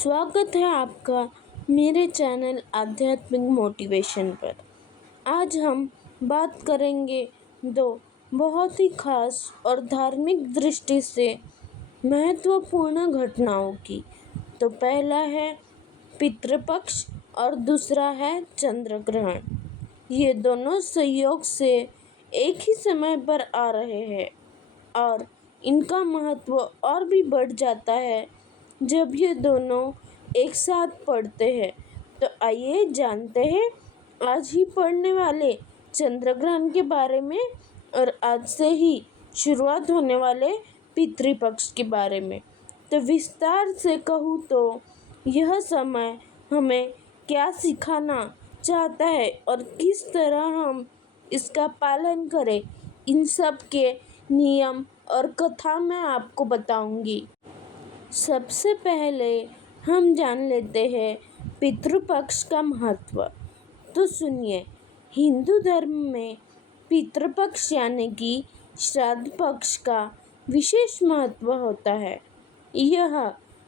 स्वागत है आपका मेरे चैनल आध्यात्मिक मोटिवेशन पर। आज हम बात करेंगे दो बहुत ही खास और धार्मिक दृष्टि से महत्वपूर्ण घटनाओं की। तो पहला है पितृपक्ष और दूसरा है चंद्र ग्रहण। ये दोनों संयोग से एक ही समय पर आ रहे हैं और इनका महत्व और भी बढ़ जाता है जब ये दोनों एक साथ पढ़ते हैं। तो आइए जानते हैं आज ही पढ़ने वाले चंद्र ग्रहण के बारे में और आज से ही शुरुआत होने वाले पितृपक्ष के बारे में। तो विस्तार से कहूँ तो यह समय हमें क्या सिखाना चाहता है और किस तरह हम इसका पालन करें, इन सब के नियम और कथा मैं आपको बताऊंगी। सबसे पहले हम जान लेते हैं पितृपक्ष का महत्व। तो सुनिए, हिंदू धर्म में पितृपक्ष यानी कि श्राद्ध पक्ष का विशेष महत्व होता है। यह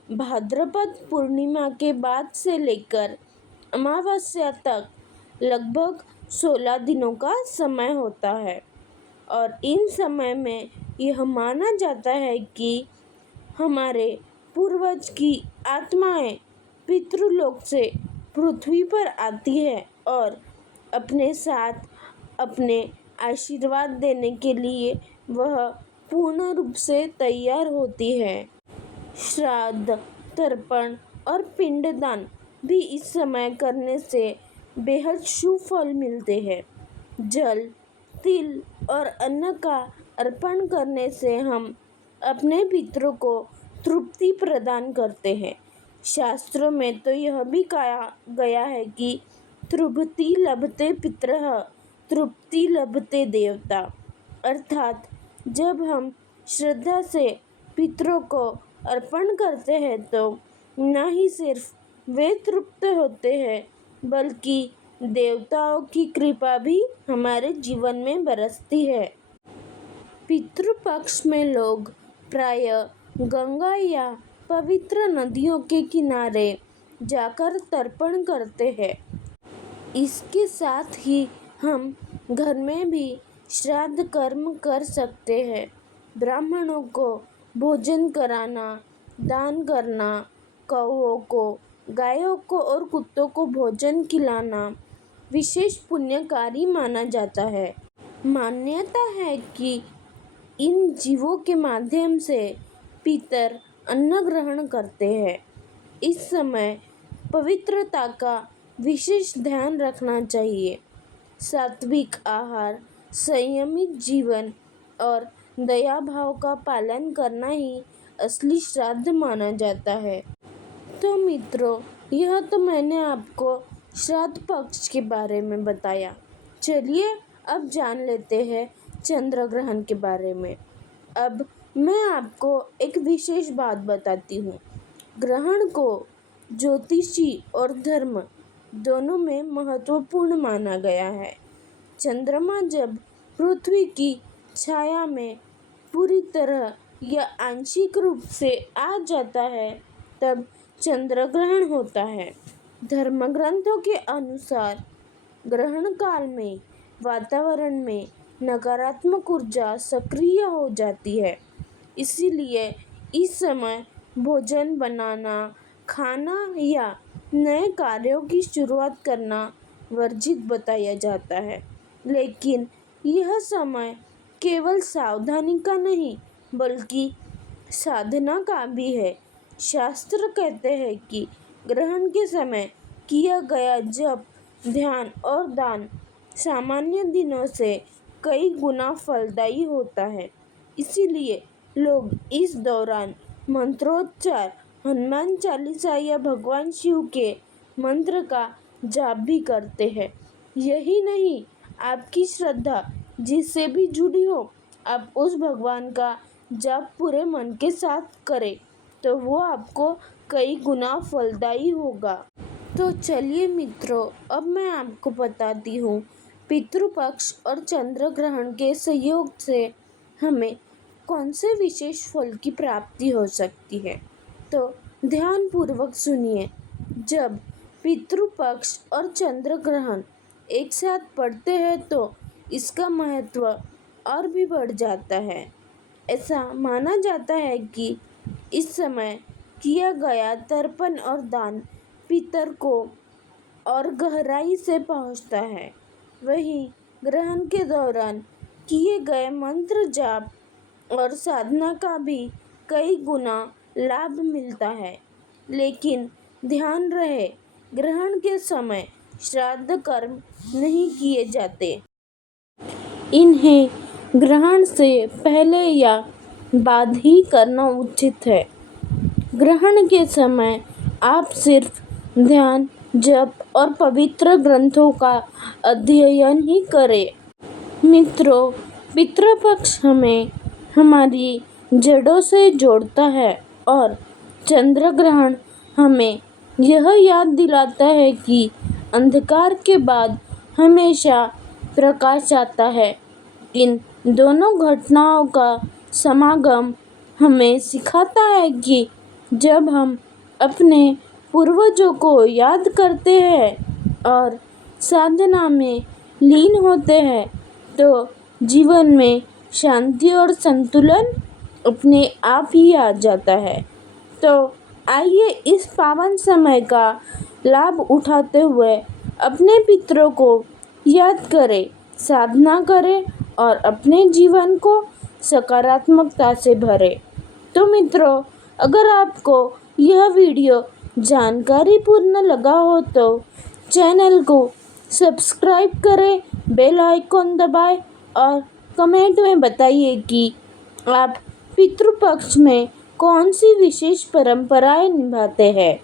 भाद्रपद पूर्णिमा के बाद से लेकर अमावस्या तक लगभग 16 दिनों का समय होता है और इन समय में यह माना जाता है कि हमारे पूर्वज की आत्माएं पितृलोक से पृथ्वी पर आती है और अपने साथ अपने आशीर्वाद देने के लिए वह पूर्ण रूप से तैयार होती है। श्राद्ध, तर्पण और पिंडदान भी इस समय करने से बेहद शुभ फल मिलते हैं। जल, तिल और अन्न का अर्पण करने से हम अपने पितरों को तृप्ति प्रदान करते हैं। शास्त्रों में तो यह भी कहा गया है कि तृप्ति लभते पितरः तृप्ति लभते देवता, अर्थात जब हम श्रद्धा से पितरों को अर्पण करते हैं तो न ही सिर्फ वे तृप्त होते हैं बल्कि देवताओं की कृपा भी हमारे जीवन में बरसती है। पितृपक्ष में लोग प्रायः गंगा या पवित्र नदियों के किनारे जाकर तर्पण करते हैं। इसके साथ ही हम घर में भी श्राद्ध कर्म कर सकते हैं। ब्राह्मणों को भोजन कराना, दान करना, कौओं को, गायों को और कुत्तों को भोजन खिलाना विशेष पुण्यकारी माना जाता है। मान्यता है कि इन जीवों के माध्यम से पितर अन्न ग्रहण करते हैं। इस समय पवित्रता का विशेष ध्यान रखना चाहिए। सात्विक आहार, संयमित जीवन और दया भाव का पालन करना ही असली श्राद्ध माना जाता है। तो मित्रों, यह तो मैंने आपको श्राद्ध पक्ष के बारे में बताया। चलिए अब जान लेते हैं चंद्र ग्रहण के बारे में। अब मैं आपको एक विशेष बात बताती हूँ। ग्रहण को ज्योतिषी और धर्म दोनों में महत्वपूर्ण माना गया है। चंद्रमा जब पृथ्वी की छाया में पूरी तरह या आंशिक रूप से आ जाता है तब चंद्र ग्रहण होता है। धर्म ग्रंथों के अनुसार ग्रहण काल में वातावरण में नकारात्मक ऊर्जा सक्रिय हो जाती है, इसीलिए इस समय भोजन बनाना, खाना या नए कार्यों की शुरुआत करना वर्जित बताया जाता है। लेकिन यह समय केवल सावधानी का नहीं बल्कि साधना का भी है। शास्त्र कहते हैं कि ग्रहण के समय किया गया जप, ध्यान और दान सामान्य दिनों से कई गुना फलदायी होता है। इसीलिए लोग इस दौरान मंत्रोच्चार, हनुमान चालीसा या भगवान शिव के मंत्र का जाप भी करते हैं। यही नहीं, आपकी श्रद्धा जिससे भी जुड़ी हो, आप उस भगवान का जाप पूरे मन के साथ करें तो वो आपको कई गुना फलदायी होगा। तो चलिए मित्रों, अब मैं आपको बताती हूँ पितृपक्ष और चंद्र ग्रहण के संयोग से हमें कौन से विशेष फल की प्राप्ति हो सकती है। तो ध्यानपूर्वक सुनिए। जब पितृपक्ष और चंद्र ग्रहण एक साथ पड़ते हैं तो इसका महत्व और भी बढ़ जाता है। ऐसा माना जाता है कि इस समय किया गया तर्पण और दान पितर को और गहराई से पहुंचता है। वहीं ग्रहण के दौरान किए गए मंत्र जाप और साधना का भी कई गुना लाभ मिलता है। लेकिन ध्यान रहे, ग्रहण के समय श्राद्ध कर्म नहीं किए जाते। इन्हें ग्रहण से पहले या बाद ही करना उचित है। ग्रहण के समय आप सिर्फ ध्यान, जप और पवित्र ग्रंथों का अध्ययन ही करें। मित्रों, पितृपक्ष हमें हमारी जड़ों से जोड़ता है और चंद्र ग्रहण हमें यह याद दिलाता है कि अंधकार के बाद हमेशा प्रकाश आता है। इन दोनों घटनाओं का समागम हमें सिखाता है कि जब हम अपने पूर्वजों को याद करते हैं और साधना में लीन होते हैं तो जीवन में शांति और संतुलन अपने आप ही आ जाता है। तो आइए इस पावन समय का लाभ उठाते हुए अपने पितरों को याद करें, साधना करें और अपने जीवन को सकारात्मकता से भरें। तो मित्रों, अगर आपको यह वीडियो जानकारीपूर्ण लगा हो तो चैनल को सब्सक्राइब करें, बेल आइकॉन दबाएं और कमेंट में बताइए कि आप पितृपक्ष में कौन सी विशेष परंपराएं निभाते हैं।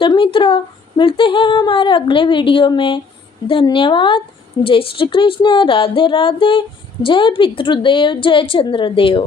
तो मित्रों, मिलते हैं हमारे अगले वीडियो में। धन्यवाद। जय श्री कृष्ण। राधे राधे। जय पितृदेव, जय चंद्रदेव।